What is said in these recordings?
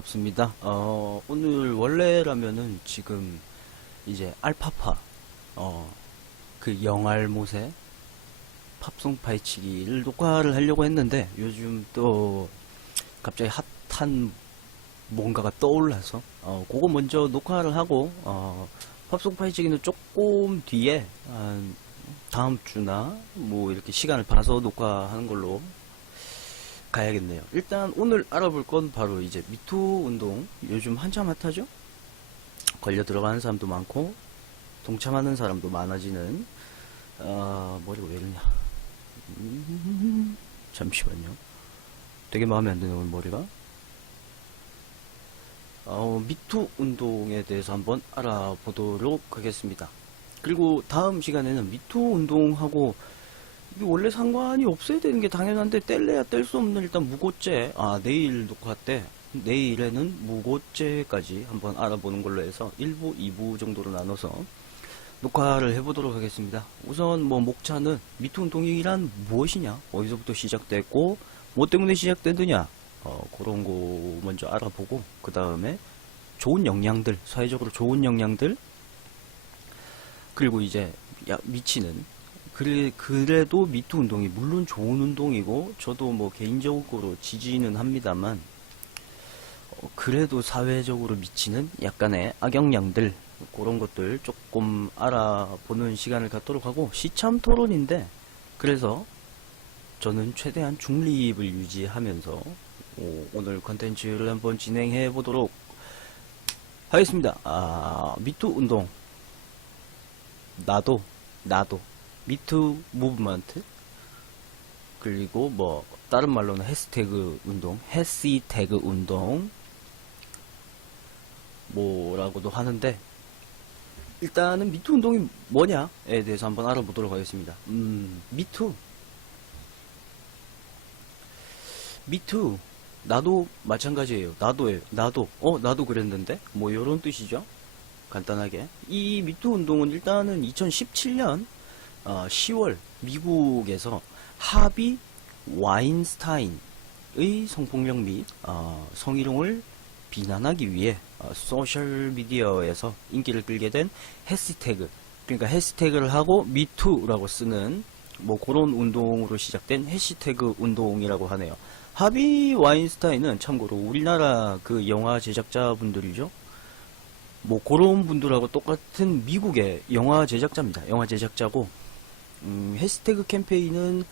반갑습니다. 오늘 원래라면은 지금 이제 알파파, 그 영알못의 팝송 파헤치기를 녹화를 하려고 했는데 요즘 또 갑자기 핫한 뭔가가 떠올라서 그거 먼저 녹화를 하고 팝송 파헤치기는 조금 뒤에 다음 주나 뭐 이렇게 시간을 봐서 녹화하는 걸로 가야겠네요. 일단 오늘 알아볼 건 바로 이제 미투 운동, 요즘 한참 핫하죠? 걸려 들어가는 사람도 많고 동참하는 사람도 많아지는 머리가 왜 이러냐. 잠시만요. 되게 마음에 안 드네 오늘 머리가. 미투 운동에 대해서 한번 알아보도록 하겠습니다. 그리고 다음 시간에는 미투 운동하고 이게 원래 상관이 없어야 되는 게 당연한데 뗄래야 뗄 수 없는 일단 무고죄, 내일 녹화 때 내일에는 무고죄까지 한번 알아보는 걸로 해서 1부, 2부 정도로 나눠서 녹화를 해보도록 하겠습니다. 우선 뭐 목차는 미투 운동이란 무엇이냐, 어디서부터 시작됐고 뭐 때문에 시작됐느냐, 그런 거 먼저 알아보고 그 다음에 좋은 영향들, 사회적으로 좋은 영향들, 그리고 이제 미치는 그래도 미투 운동이 물론 좋은 운동이고 저도 뭐 개인적으로 지지는 합니다만 그래도 사회적으로 미치는 약간의 악영향들, 그런 것들 조금 알아보는 시간을 갖도록 하고, 시참 토론인데 그래서 저는 최대한 중립을 유지하면서 오늘 컨텐츠를 한번 진행해 보도록 하겠습니다. 미투 운동, 나도 미투 무브먼트, 그리고 뭐 다른 말로는 해시태그 운동 뭐라고도 하는데, 일단은 미투 운동이 뭐냐에 대해서 한번 알아보도록 하겠습니다. 미투 나도 마찬가지예요. 나도 그랬는데 뭐 요런 뜻이죠. 간단하게 이 미투 운동은 일단은 2017년 10월 미국에서 하비 와인스타인의 성폭력 및 성희롱을 비난하기 위해 소셜미디어에서 인기를 끌게 된 해시태그, 그러니까 해시태그를 하고 미투라고 쓰는 뭐 그런 운동으로 시작된 해시태그 운동이라고 하네요. 하비 와인스타인은 참고로 우리나라 그 영화 제작자분들이죠. 뭐 그런 분들하고 똑같은 미국의 영화 제작자입니다. 영화 제작자고, 해시태그 캠페인은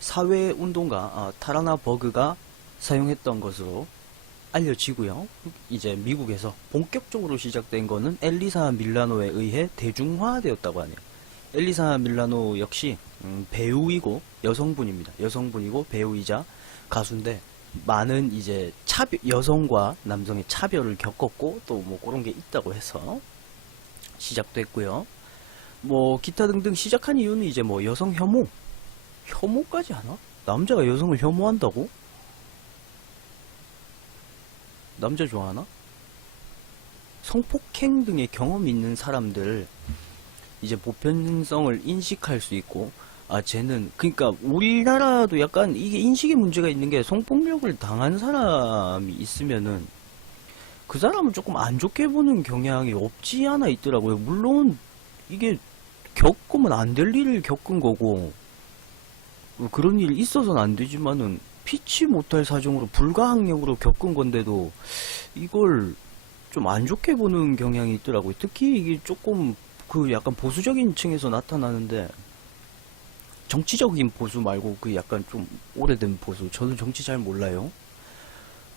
사회운동가 타라나 버그가 사용했던 것으로 알려지고요. 이제 미국에서 본격적으로 시작된 거는 엘리사 밀라노에 의해 대중화되었다고 하네요. 엘리사 밀라노 역시 배우이고 여성분입니다. 여성분이고 배우이자 가수인데 많은 이제 여성과 남성의 차별을 겪었고 또 뭐 그런 게 있다고 해서 시작됐고요. 뭐 기타 등등 시작한 이유는 이제 뭐 여성 혐오까지 하나? 남자가 여성을 혐오한다고? 남자 좋아하나? 성폭행 등의 경험이 있는 사람들 이제 보편성을 인식할 수 있고, 쟤는, 그러니까 우리나라도 약간 이게 인식의 문제가 있는 게, 성폭력을 당한 사람이 있으면은 그 사람은 조금 안 좋게 보는 경향이 없지 않아 있더라고요. 물론 이게 겪으면 안 될 일을 겪은 거고 그런 일이 있어서는 안 되지만은 피치 못할 사정으로 불가항력으로 겪은 건데도 이걸 좀 안 좋게 보는 경향이 있더라고요. 특히 이게 조금 그 약간 보수적인 층에서 나타나는데, 정치적인 보수 말고 그 약간 좀 오래된 보수, 저는 정치 잘 몰라요.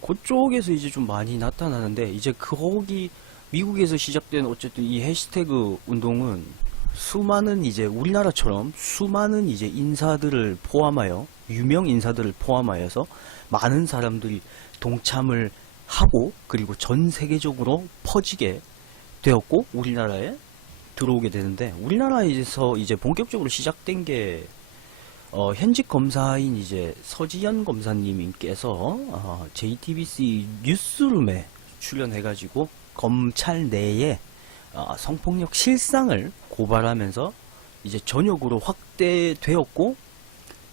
그쪽에서 이제 좀 많이 나타나는데, 이제 거기 미국에서 시작된 어쨌든 이 해시태그 운동은 수많은 이제 우리나라처럼 수많은 이제 인사들을 포함하여, 유명 인사들을 포함하여서 많은 사람들이 동참을 하고, 그리고 전 세계적으로 퍼지게 되었고 우리나라에 들어오게 되는데, 우리나라에서 이제 본격적으로 시작된 게 현직 검사인 이제 서지현 검사님께서 JTBC 뉴스룸에 출연해가지고 검찰 내에 성폭력 실상을 고발하면서 이제 전역으로 확대되었고,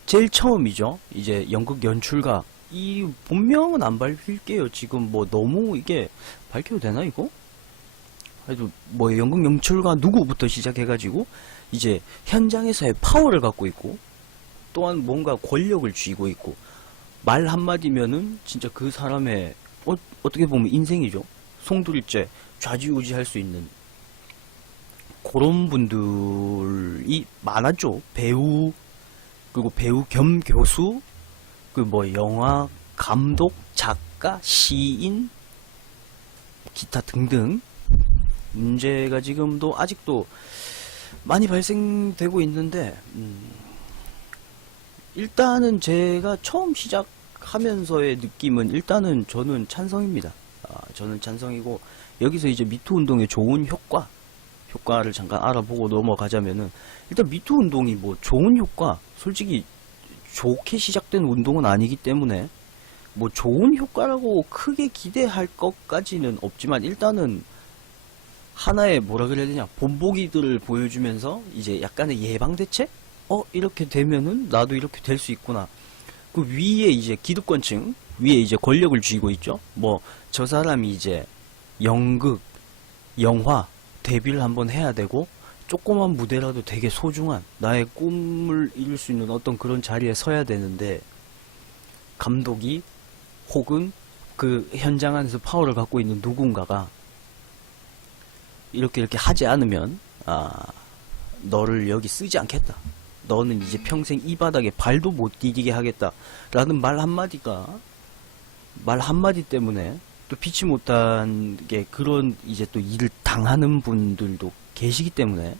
제일 처음이죠. 이제 연극 연출가 이 본명은 안 밝힐게요. 지금 뭐 너무 이게 밝혀도 되나 이거? 그래도 뭐 연극 연출가 누구부터 시작해가지고 이제 현장에서의 파워를 갖고 있고 또한 뭔가 권력을 쥐고 있고 말 한마디면은 진짜 그 사람의 어떻게 보면 인생이죠. 송두리째 좌지우지할 수 있는 그런 분들이 많았죠. 배우 그리고 배우 겸 교수 그 뭐 영화 감독 작가 시인 기타 등등 문제가 지금도 아직도 많이 발생되고 있는데 일단은 제가 처음 시작하면서의 느낌은 일단은 저는 찬성입니다. 저는 찬성이고 여기서 이제 미투 운동의 좋은 효과를 잠깐 알아보고 넘어가자면은 일단 미투 운동이 뭐 좋은 효과 솔직히 좋게 시작된 운동은 아니기 때문에 뭐 좋은 효과라고 크게 기대할 것까지는 없지만 일단은 하나의 뭐라 그래야 되냐 본보기들을 보여주면서 이제 약간의 예방 대책? 이렇게 되면은 나도 이렇게 될 수 있구나. 그 위에 이제 기득권층 위에 이제 권력을 쥐고 있죠. 뭐 저 사람이 이제 연극, 영화 데뷔를 한번 해야 되고 조그만 무대라도 되게 소중한 나의 꿈을 이룰 수 있는 어떤 그런 자리에 서야 되는데 감독이 혹은 그 현장 안에서 파워를 갖고 있는 누군가가 이렇게 하지 않으면 너를 여기 쓰지 않겠다. 너는 이제 평생 이 바닥에 발도 못 디디게 하겠다. 라는 말 한마디 때문에 또 피치 못한 게 그런 이제 또 일을 당하는 분들도 계시기 때문에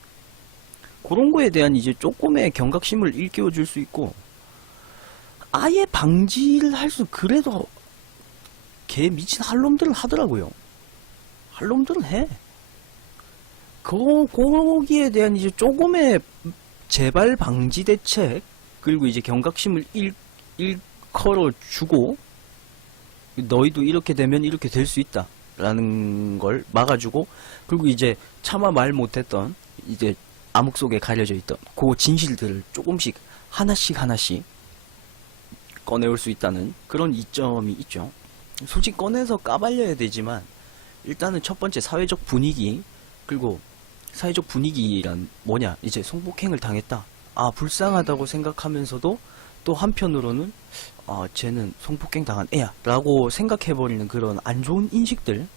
그런 거에 대한 이제 조금의 경각심을 일깨워 줄 수 있고 아예 방지를 할 수 그래도 개 미친 할놈들은 하더라고요. 할놈들은 해. 거기에 대한 이제 조금의 재발 방지 대책 그리고 이제 경각심을 일컬어 주고 너희도 이렇게 되면 이렇게 될 수 있다 라는 걸 막아주고 그리고 이제 차마 말 못했던 이제 암흑 속에 가려져 있던 그 진실들을 조금씩 하나씩 꺼내올 수 있다는 그런 이점이 있죠. 솔직히 꺼내서 까발려야 되지만 일단은 첫 번째 사회적 분위기 그리고 사회적 분위기란 뭐냐 이제 성폭행을 당했다 불쌍하다고 생각하면서도 또 한편으로는 쟤는 성폭행 당한 애야 라고 생각해버리는 그런 안 좋은 인식들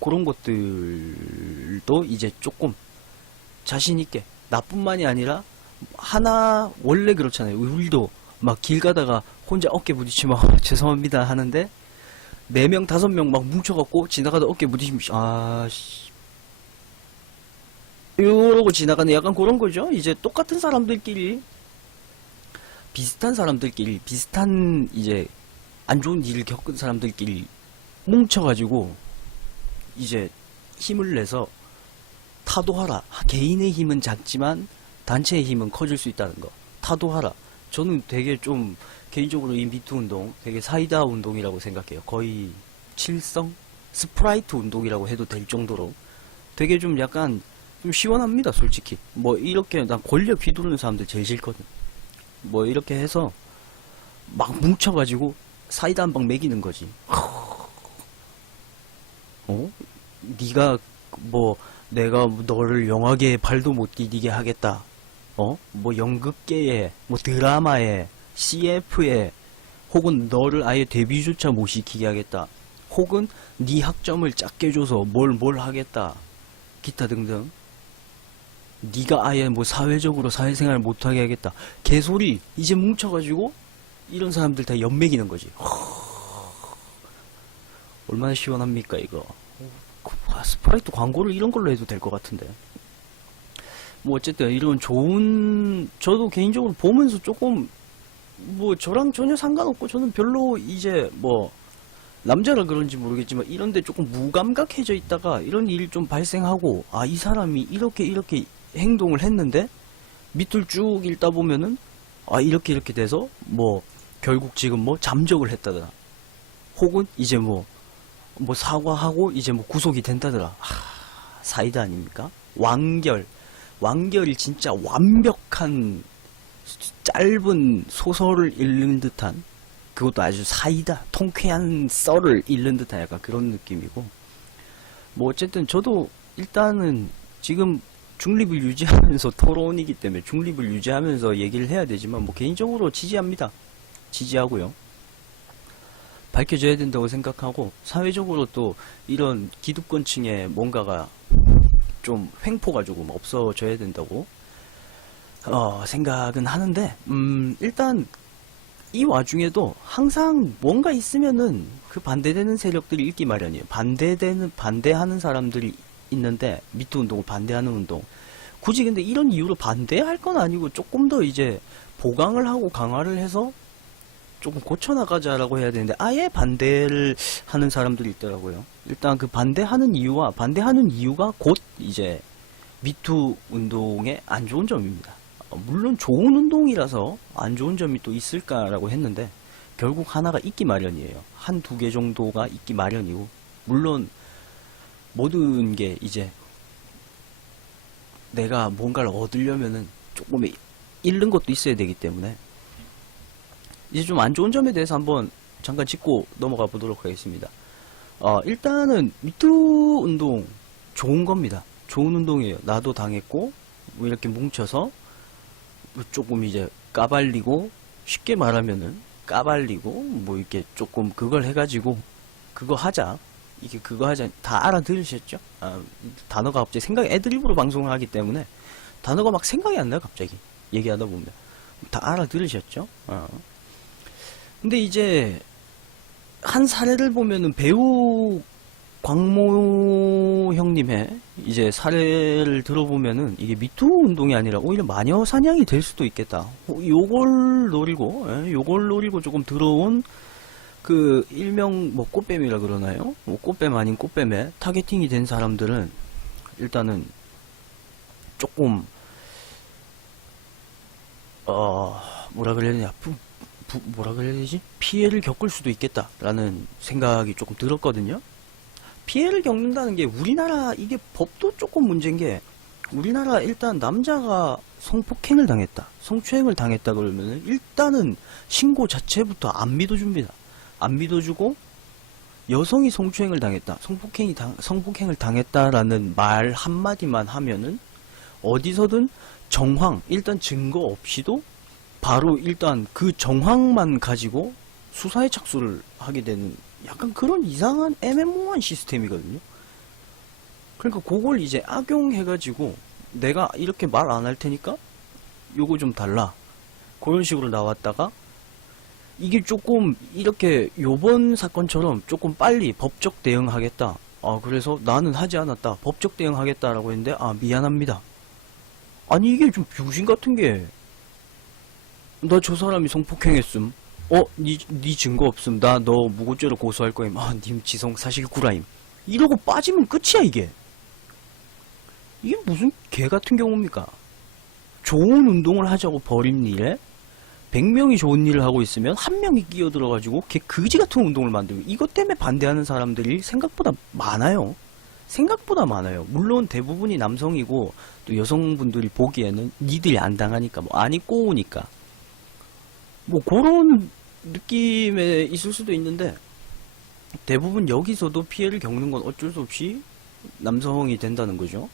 그런 것들도 이제 조금 자신있게 나뿐만이 아니라 원래 그렇잖아요. 우리도 막 길 가다가 혼자 어깨 부딪히면 죄송합니다 하는데 4명 5명 막 뭉쳐갖고 지나가다 어깨 부딪히면 이러고 지나가는 약간 그런 거죠. 이제 똑같은 사람들끼리 비슷한 이제 안 좋은 일을 겪은 사람들끼리 뭉쳐가지고 이제 힘을 내서 타도하라. 개인의 힘은 작지만 단체의 힘은 커질 수 있다는 거. 타도하라. 저는 되게 좀 개인적으로 이 미투 운동 되게 사이다 운동이라고 생각해요. 거의 칠성 스프라이트 운동이라고 해도 될 정도로 되게 좀 약간 좀 시원합니다. 솔직히 뭐 이렇게 난 권력 휘두르는 사람들 제일 싫거든. 뭐 이렇게 해서 막 뭉쳐가지고 사이다 한 방 먹이는 거지. 네가 뭐 내가 너를 영화계에 발도 못 디디게 하겠다. 뭐 연극계에 뭐 드라마에 CF에 혹은 너를 아예 데뷔조차 못 시키게 하겠다. 혹은 네 학점을 작게 줘서 뭘 하겠다. 기타 등등. 네가 아예 뭐 사회적으로 사회생활 못하게 하겠다. 개소리. 이제 뭉쳐가지고 이런 사람들 다 연맥이는 거지. 얼마나 시원합니까 이거. 스프라이트 광고를 이런 걸로 해도 될 것 같은데. 뭐 어쨌든 이런 좋은 저도 개인적으로 보면서 조금 뭐 저랑 전혀 상관없고 저는 별로 이제 뭐 남자라 그런지 모르겠지만 이런데 조금 무감각해져 있다가 이런 일이 좀 발생하고 이 사람이 이렇게 행동을 했는데 밑을 쭉 읽다 보면은 이렇게 돼서 뭐 결국 지금 뭐 잠적을 했다더라. 혹은 이제 뭐 사과하고 이제 뭐 구속이 된다더라. 사이다 아닙니까? 완결이 진짜 완벽한 짧은 소설을 읽는 듯한 그것도 아주 사이다 통쾌한 썰을 잃는 듯한 약간 그런 느낌이고, 뭐 어쨌든 저도 일단은 지금 중립을 유지하면서 토론이기 때문에 중립을 유지하면서 얘기를 해야 되지만, 뭐 개인적으로 지지합니다. 지지하고요. 밝혀져야 된다고 생각하고, 사회적으로 또 이런 기득권층의 뭔가가 좀 횡포가 조금 없어져야 된다고 생각은 하는데, 일단 이 와중에도 항상 뭔가 있으면은 그 반대되는 세력들이 있기 마련이에요. 반대하는 사람들이 있는데, 미투 운동을 반대하는 운동. 굳이 근데 이런 이유로 반대할 건 아니고 조금 더 이제 보강을 하고 강화를 해서 조금 고쳐나가자라고 해야 되는데, 아예 반대를 하는 사람들이 있더라고요. 일단 그 반대하는 이유가 곧 이제 미투 운동의 안 좋은 점입니다. 물론 좋은 운동이라서 안 좋은 점이 또 있을까라고 했는데, 결국 하나가 있기 마련이에요. 한 두 개 정도가 있기 마련이고, 물론 모든 게 이제 내가 뭔가를 얻으려면은 조금 잃는 것도 있어야 되기 때문에, 이제 좀 안 좋은 점에 대해서 한번 잠깐 짚고 넘어가 보도록 하겠습니다. 일단은 미투 운동 좋은 겁니다. 좋은 운동이에요. 나도 당했고, 뭐 이렇게 뭉쳐서 조금 이제 까발리고, 쉽게 말하면은 까발리고 뭐 이렇게 조금 그걸 해가지고 그거 하자, 이게 그거 하자, 다 알아들으셨죠? 단어가 갑자기 애드립으로 방송을 하기 때문에 단어가 막 생각이 안 나요. 갑자기 얘기하다 보면 다 알아들으셨죠? 근데 이제 한 사례를 보면은 배우 광모 형님의 이제 사례를 들어보면은 이게 미투 운동이 아니라 오히려 마녀 사냥이 될 수도 있겠다. 요걸 노리고 조금 들어온 그 일명 뭐 꽃뱀이라 그러나요? 뭐 꽃뱀 아닌 꽃뱀에 타겟팅이 된 사람들은 일단은 조금 뭐라 그래야 되냐, 뭐라 그래야 되지? 피해를 겪을 수도 있겠다라는 생각이 조금 들었거든요. 피해를 겪는다는 게 우리나라 이게 법도 조금 문제인 게, 우리나라 일단 남자가 성폭행을 당했다, 성추행을 당했다 그러면은 일단은 신고 자체부터 안 믿어줍니다. 안 믿어주고, 여성이 성추행을 당했다, 성폭행을 당했다라는 말 한마디만 하면은 어디서든 일단 증거 없이도 바로 일단 그 정황만 가지고 수사에 착수를 하게 되는 약간 그런 이상한 애매모호한 시스템이거든요. 그러니까 그걸 이제 악용해가지고 내가 이렇게 말 안 할 테니까 요거 좀 달라, 그런 식으로 나왔다가 이게 조금 이렇게 요번 사건처럼 조금 빨리 법적 대응하겠다, 그래서 나는 하지 않았다, 법적 대응하겠다라고 했는데, 미안합니다. 아니 이게 좀 병신 같은 게, 나 저 사람이 성폭행했음, 니 증거 없음, 나 너 무고죄로 고소할 거임, 님 지성 사실 구라임, 이러고 빠지면 끝이야. 이게 무슨 개 같은 경우입니까? 좋은 운동을 하자고 벌인 일에 100명이 좋은 일을 하고 있으면 한 명이 끼어들어가지고 개 그지 같은 운동을 만들고, 이것 때문에 반대하는 사람들이 생각보다 많아요. 물론 대부분이 남성이고, 또 여성분들이 보기에는 니들이 안 당하니까, 뭐 안 입고 오니까, 뭐 그런 느낌에 있을 수도 있는데, 대부분 여기서도 피해를 겪는 건 어쩔 수 없이 남성이 된다는 거죠.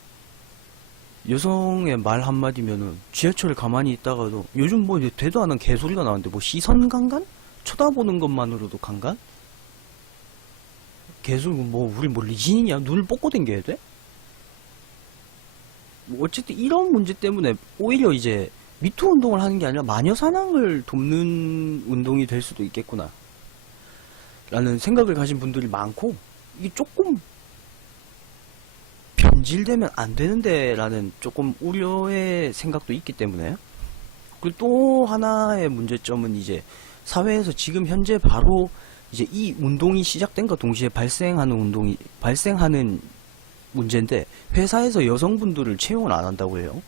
여성의 말 한마디면은 지하철에 가만히 있다가도, 요즘 뭐 되도 않은 개소리가 나오는데, 뭐 시선 강간? 쳐다보는 것만으로도 강간? 개소리, 뭐 우리 뭐 리신이냐? 눈을 뽑고 댕겨야 돼? 뭐 어쨌든 이런 문제 때문에 오히려 이제 미투 운동을 하는 게 아니라 마녀 사냥을 돕는 운동이 될 수도 있겠구나 라는 생각을 가진 분들이 많고, 이게 조금 변질되면 안 되는데 라는 조금 우려의 생각도 있기 때문에. 그리고 또 하나의 문제점은 이제 사회에서 지금 현재 바로 이제 이 운동이 시작된과 동시에 발생하는 문제인데, 회사에서 여성분들을 채용을 안 한다고 해요.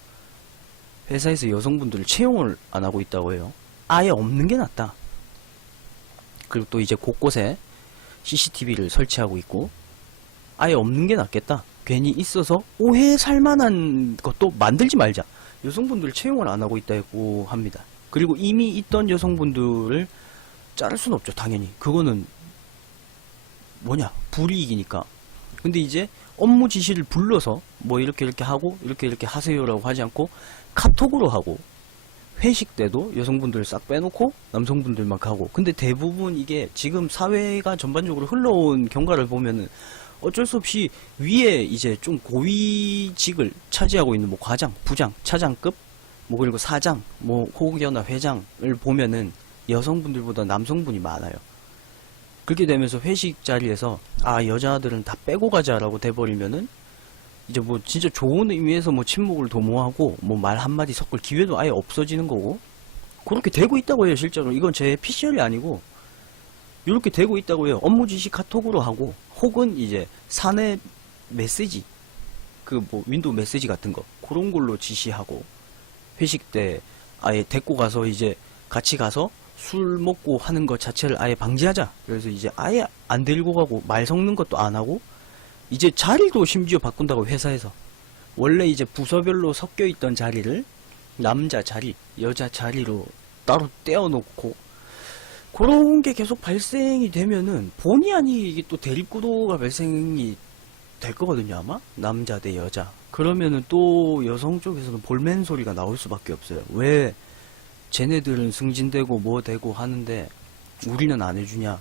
회사에서 여성분들을 채용을 안 하고 있다고 해요. 아예 없는 게 낫다. 그리고 또 이제 곳곳에 CCTV를 설치하고 있고, 아예 없는 게 낫겠다. 괜히 있어서 오해 살만한 것도 만들지 말자. 여성분들 채용을 안 하고 있다고 합니다. 그리고 이미 있던 여성분들을 자를 수는 없죠, 당연히. 그거는 불이익이니까. 근데 이제 업무 지시를 불러서 뭐 이렇게 이렇게 하고 이렇게 이렇게 하세요라고 하지 않고 카톡으로 하고, 회식 때도 여성분들 싹 빼놓고 남성분들만 가고. 근데 대부분 이게 지금 사회가 전반적으로 흘러온 경과를 보면은 어쩔 수 없이 위에 이제 좀 고위직을 차지하고 있는 뭐 과장, 부장, 차장급, 뭐 그리고 사장, 뭐 혹여나 회장을 보면은 여성분들보다 남성분이 많아요. 그렇게 되면서 회식 자리에서 여자들은 다 빼고 가자라고 돼버리면은 이제 뭐 진짜 좋은 의미에서 뭐 침묵을 도모하고 뭐 말 한마디 섞을 기회도 아예 없어지는 거고, 그렇게 되고 있다고 해요. 실제로 이건 제 PCR이 아니고 이렇게 되고 있다고 해요. 업무 지시 카톡으로 하고, 혹은 이제 사내 메시지, 그 뭐 윈도우 메시지 같은 거 그런 걸로 지시하고, 회식 때 아예 데리고 가서 이제 같이 가서 술 먹고 하는 것 자체를 아예 방지하자. 그래서 이제 아예 안 데리고 가고 말 섞는 것도 안 하고, 이제 자리도 심지어 바꾼다고, 회사에서. 원래 이제 부서별로 섞여 있던 자리를 남자 자리, 여자 자리로 따로 떼어놓고, 그런 게 계속 발생이 되면은 본의 아니게 또 대립구도가 발생이 될 거거든요, 아마? 남자 대 여자. 그러면은 또 여성 쪽에서는 볼멘 소리가 나올 수밖에 없어요. 왜 쟤네들은 승진되고 뭐 되고 하는데 우리는 안 해주냐?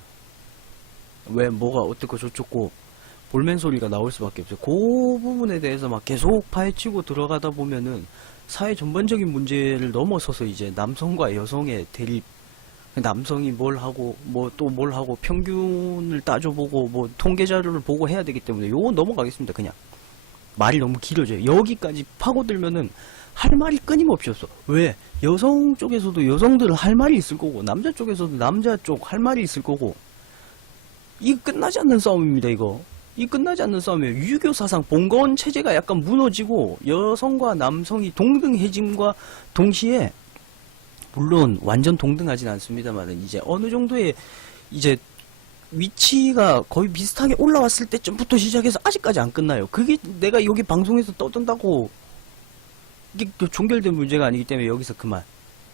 왜 뭐가 어떻고 저쩌고, 볼멘 소리가 나올 수밖에 없어요. 그 부분에 대해서 막 계속 파헤치고 들어가다 보면은 사회 전반적인 문제를 넘어서서 이제 남성과 여성의 대립, 남성이 뭘 하고 뭐 또 뭘 하고 평균을 따져보고 뭐 통계 자료를 보고 해야 되기 때문에 요건 넘어가겠습니다. 그냥 말이 너무 길어져요. 여기까지 파고들면은 할 말이 끊임없이 없어. 왜? 여성 쪽에서도 여성들은 할 말이 있을 거고, 남자 쪽에서도 남자 쪽 할 말이 있을 거고, 이거 끝나지 않는 싸움입니다. 이 끝나지 않는 싸움이에요. 유교 사상, 봉건 체제가 약간 무너지고 여성과 남성이 동등해짐과 동시에, 물론 완전 동등하진 않습니다만 이제 어느 정도의 이제 위치가 거의 비슷하게 올라왔을 때쯤부터 시작해서 아직까지 안 끝나요. 그게 내가 여기 방송에서 떠든다고 이게 종결된 문제가 아니기 때문에 여기서 그만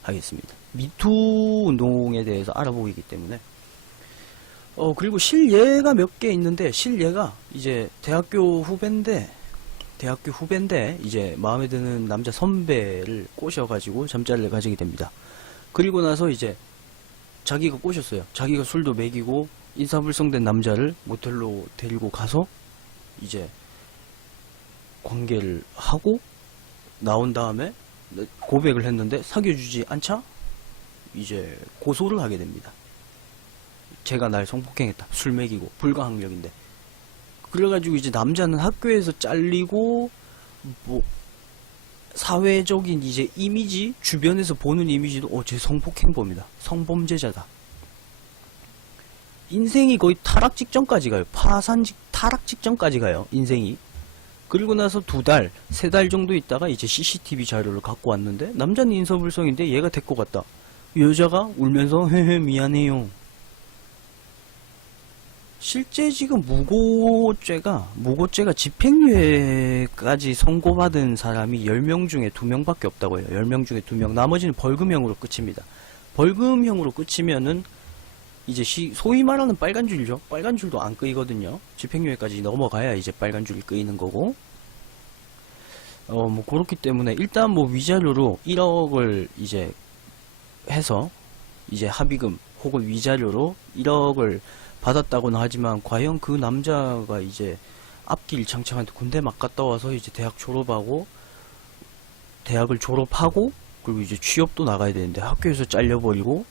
하겠습니다. 미투 운동에 대해서 알아보기 때문에. 그리고 실예가 몇 개 있는데, 실예가 이제 대학교 후배인데 이제 마음에 드는 남자 선배를 꼬셔가지고 잠자리를 가지게 됩니다. 그리고 나서 이제 자기가 꼬셨어요. 자기가 술도 먹이고 인사불성된 남자를 모텔로 데리고 가서 이제 관계를 하고 나온 다음에 고백을 했는데 사귀어주지 않자 이제 고소를 하게 됩니다. 제가 날 성폭행했다. 술 먹이고. 불가항력인데. 그래가지고 이제 남자는 학교에서 잘리고, 뭐 사회적인 이제 이미지, 주변에서 보는 이미지도 쟤 성폭행범이다, 성범죄자다. 인생이 거의 타락 직전까지 가요. 타락 직전까지 가요, 인생이. 그리고 나서 2달, 3달 정도 있다가 이제 CCTV 자료를 갖고 왔는데, 남자는 인서불성인데 얘가 데리고 갔다. 여자가 울면서 헤헤 미안해요. 실제 지금 무고죄가 집행유예까지 선고받은 사람이 10명 중에 2명밖에 없다고 해요. 10명 중에 2명. 나머지는 벌금형으로 끝입니다. 벌금형으로 끝이면은 이제 소위 말하는 빨간 줄이죠. 빨간 줄도 안 끄이거든요. 집행유예까지 넘어가야 이제 빨간 줄이 끄이는 거고. 뭐 그렇기 때문에 일단 뭐 위자료로 1억을 이제 해서 이제 합의금 혹은 위자료로 1억을 받았다고는 하지만, 과연 그 남자가 이제 앞길 창창한테 군대 막 갔다 와서 이제 대학을 졸업하고 그리고 이제 취업도 나가야 되는데 학교에서 잘려버리고,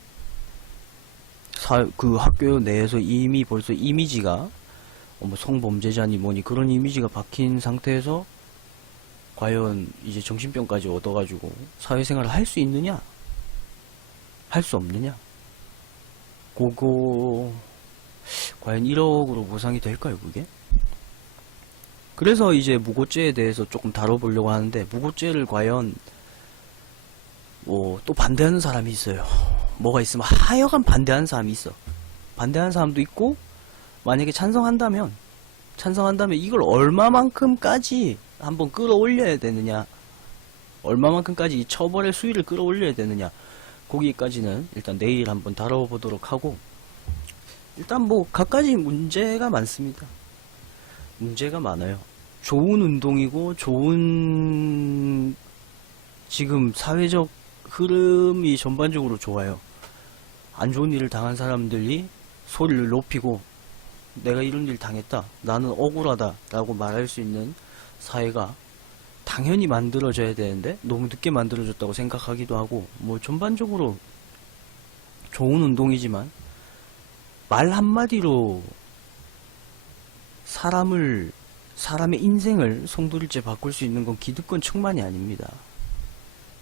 그 학교 내에서 이미 벌써 이미지가 뭐 성범죄자니 뭐니 그런 이미지가 박힌 상태에서 과연 이제 정신병까지 얻어가지고 사회생활을 할 수 있느냐, 할 수 없느냐, 그거 과연 1억으로 보상이 될까요, 그게? 그래서 이제 무고죄에 대해서 조금 다뤄보려고 하는데, 무고죄를 과연 뭐 또 반대하는 사람이 있어요. 뭐가 있으면 하여간 반대하는 사람이 있어. 반대하는 사람도 있고, 만약에 찬성한다면 이걸 얼마만큼까지 한번 끌어올려야 되느냐, 얼마만큼까지 이 처벌의 수위를 끌어올려야 되느냐, 거기까지는 일단 내일 한번 다뤄보도록 하고, 일단 뭐 갖가지 문제가 많습니다. 문제가 많아요. 좋은 운동이고 좋은 지금 사회적 흐름이 전반적으로 좋아요. 안 좋은 일을 당한 사람들이 소리를 높이고 내가 이런 일 당했다, 나는 억울하다 라고 말할 수 있는 사회가 당연히 만들어져야 되는데 너무 늦게 만들어졌다고 생각하기도 하고, 뭐 전반적으로 좋은 운동이지만 말 한마디로 사람의 인생을 송두리째 바꿀 수 있는 건 기득권 측만이 아닙니다.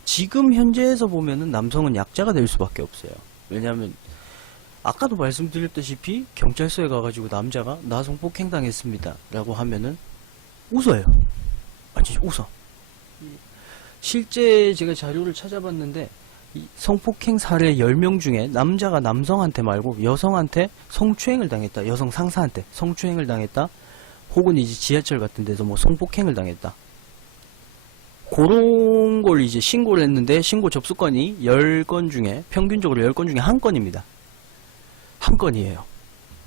지금 현재에서 보면은 남성은 약자가 될 수밖에 없어요. 왜냐하면 아까도 말씀드렸다시피 경찰서에 가가지고 남자가 나 성폭행 당했습니다 라고 하면은 웃어요. 아 진짜 웃어. 실제 제가 자료를 찾아봤는데 이 성폭행 사례 10명 중에 남자가 남성한테 말고 여성한테 성추행을 당했다, 여성 상사한테 성추행을 당했다, 혹은 이제 지하철 같은 데서 뭐 성폭행을 당했다, 그런 걸 이제 신고를 했는데 신고 접수건이 10건 중에 평균적으로 10건 중에 한 건입니다. 한 건이에요.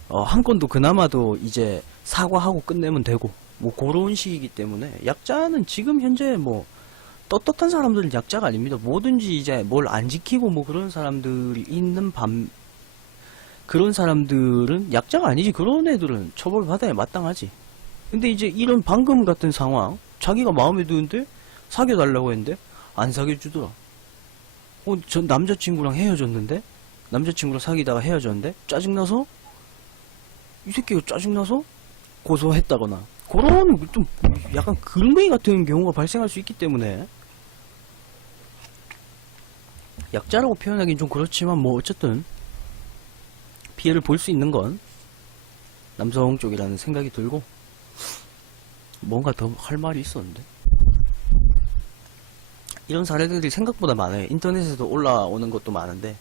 한 건도 그나마도 이제 사과하고 끝내면 되고 뭐 그런 식이기 때문에 약자는 지금 현재 뭐 떳떳한 사람들은 약자가 아닙니다. 뭐든지 이제 뭘 안 지키고 뭐 그런 사람들이 있는 그런 사람들은 약자가 아니지. 그런 애들은 처벌받아야 마땅하지. 근데 이제 이런 방금 같은 상황, 자기가 마음에 드는데 사귀어달라고 했는데 안 사귀어주더라. 전 남자친구랑 헤어졌는데, 남자친구랑 사귀다가 헤어졌는데 짜증나서, 이 새끼가 짜증나서 고소했다거나, 그런 좀 약간 그릉뱅이 같은 경우가 발생할 수 있기 때문에 약자라고 표현하기는 좀 그렇지만 뭐 어쨌든 피해를 볼 수 있는 건 남성 쪽이라는 생각이 들고, 뭔가 더 할 말이 있었는데 이런 사례들이 생각보다 많아요. 인터넷에도 올라오는 것도 많은데,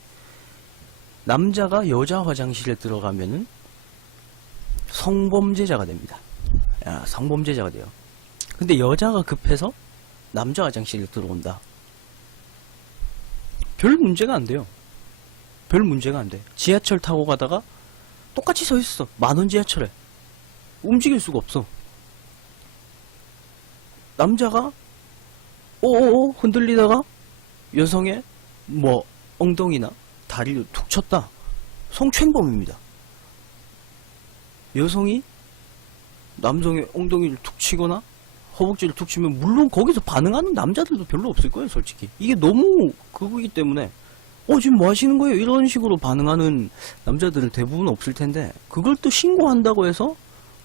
남자가 여자 화장실에 들어가면은 성범죄자가 됩니다. 야, 성범죄자가 돼요. 근데 여자가 급해서 남자 화장실에 들어온다. 별 문제가 안 돼요. 별 문제가 안 돼. 지하철 타고 가다가 똑같이 서 있어. 만원 지하철에. 움직일 수가 없어. 남자가 오오오 흔들리다가 여성의 뭐 엉덩이나 다리를 툭 쳤다. 성추행범입니다. 여성이 남성의 엉덩이를 툭 치거나 허벅지를 툭 치면 물론 거기서 반응하는 남자들도 별로 없을 거예요, 솔직히. 이게 너무 그거기 때문에 지금 뭐 하시는 거예요? 이런 식으로 반응하는 남자들은 대부분 없을 텐데, 그걸 또 신고한다고 해서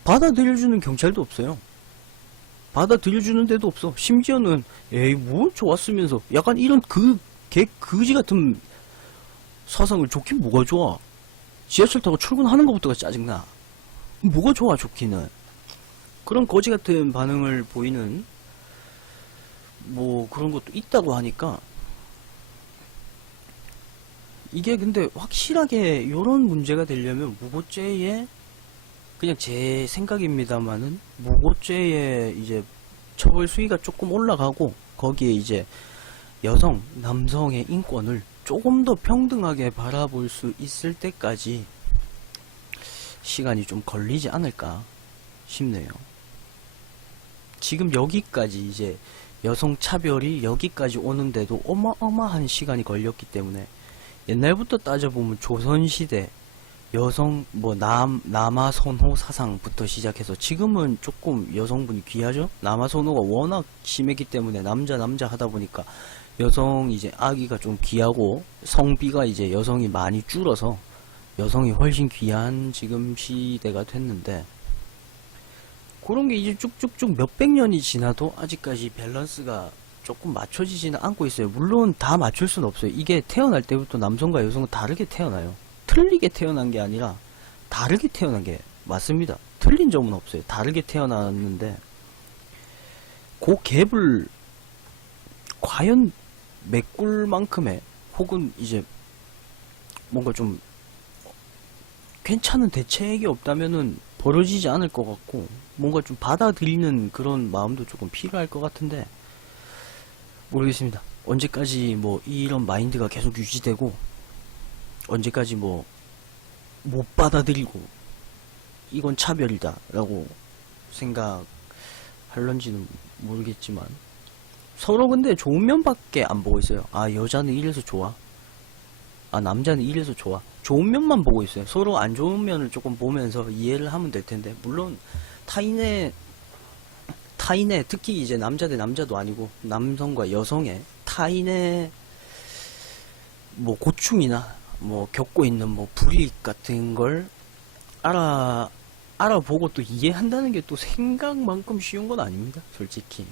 받아들여주는 경찰도 없어요. 받아들여주는 데도 없어. 심지어는 에이 뭐 좋았으면서 약간 이런 개 그지 같은 사상을 좋긴 뭐가 좋아. 지하철 타고 출근하는 것부터가 짜증나. 뭐가 좋아 좋기는. 그런 거지 같은 반응을 보이는 뭐 그런 것도 있다고 하니까, 이게 근데 확실하게 요런 문제가 되려면 무고죄에, 그냥 제 생각입니다만은 무고죄에 이제 처벌 수위가 조금 올라가고, 거기에 이제 여성, 남성의 인권을 조금 더 평등하게 바라볼 수 있을 때까지 시간이 좀 걸리지 않을까 싶네요. 지금 여기까지 이제 여성 차별이 여기까지 오는데도 어마어마한 시간이 걸렸기 때문에, 옛날부터 따져보면 조선시대 여성 뭐 남아 선호 사상부터 시작해서 지금은 조금 여성분이 귀하죠. 남아 선호가 워낙 심했기 때문에 남자 하다 보니까 여성 이제 아기가 좀 귀하고 성비가 이제 여성이 많이 줄어서 여성이 훨씬 귀한 지금 시대가 됐는데, 그런 게 이제 쭉쭉쭉 몇백 년이 지나도 아직까지 밸런스가 조금 맞춰지지는 않고 있어요. 물론 다 맞출 수는 없어요. 이게 태어날 때부터 남성과 여성은 다르게 태어나요. 틀리게 태어난 게 아니라 다르게 태어난 게 맞습니다. 틀린 점은 없어요. 다르게 태어났는데 그 갭을 과연 메꿀 만큼의, 혹은 이제 뭔가 좀 괜찮은 대책이 없다면은 벌어지지 않을 것 같고, 뭔가 좀 받아들이는 그런 마음도 조금 필요할 것 같은데 모르겠습니다. 언제까지 뭐 이런 마인드가 계속 유지되고 언제까지 뭐 못 받아들이고 이건 차별이다 라고 생각할런지는 모르겠지만 서로 근데 좋은 면밖에 안 보고 있어요. 아, 여자는 이래서 좋아, 아, 남자는 이래서 좋아, 좋은 면만 보고 있어요. 서로 안 좋은 면을 조금 보면서 이해를 하면 될 텐데, 물론 타인의 특히 이제 남자 대 남자도 아니고 남성과 여성의 타인의 뭐 고충이나 뭐 겪고 있는 뭐 불이익 같은 걸 알아보고 또 이해한다는 게 또 생각만큼 쉬운 건 아닙니다, 솔직히.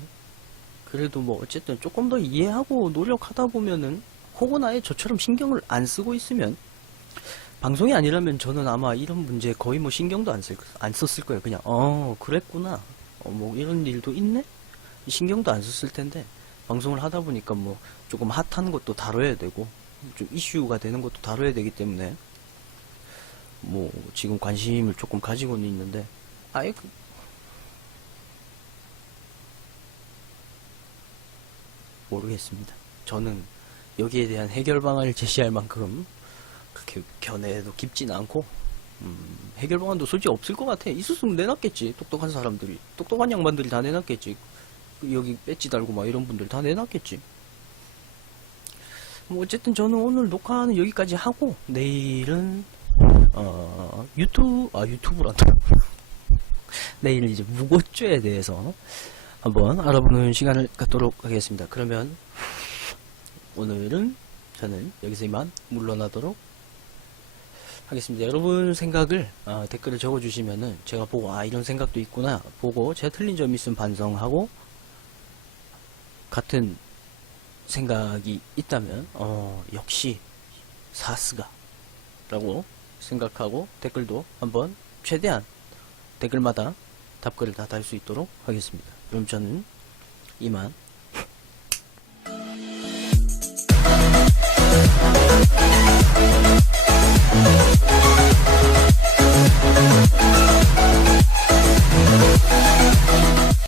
그래도 뭐 어쨌든 조금 더 이해하고 노력하다 보면은, 혹은 아예 저처럼 신경을 안 쓰고 있으면, 방송이 아니라면 저는 아마 이런 문제 거의 뭐 신경도 안 썼을 거예요. 그냥 그랬구나, 뭐 이런 일도 있네, 신경도 안 썼을 텐데, 방송을 하다 보니까 뭐 조금 핫한 것도 다뤄야 되고 좀 이슈가 되는 것도 다뤄야 되기 때문에 뭐 지금 관심을 조금 가지고는 있는데, 아예 모르겠습니다. 저는 여기에 대한 해결 방안을 제시할 만큼 그렇게 견해도 깊진 않고, 해결 방안도 솔직히 없을 것 같아. 있었으면 내놨겠지. 똑똑한 사람들이, 똑똑한 양반들이 다 내놨겠지. 여기 배지 달고 막 이런 분들 다 내놨겠지. 뭐 어쨌든 저는 오늘 녹화는 여기까지 하고, 내일은 유튜브란다. 내일은 이제 무고죄에 대해서 한번 알아보는 시간을 갖도록 하겠습니다. 그러면 오늘은 저는 여기서 이만 물러나도록 하겠습니다. 여러분 생각을 댓글을 적어주시면은 제가 보고 이런 생각도 있구나 보고, 제가 틀린 점이 있으면 반성하고, 같은 생각이 있다면 역시 사스가 라고 생각하고 댓글도 한번 최대한 댓글마다 답글을 다 달 수 있도록 하겠습니다. 그럼 저는 이만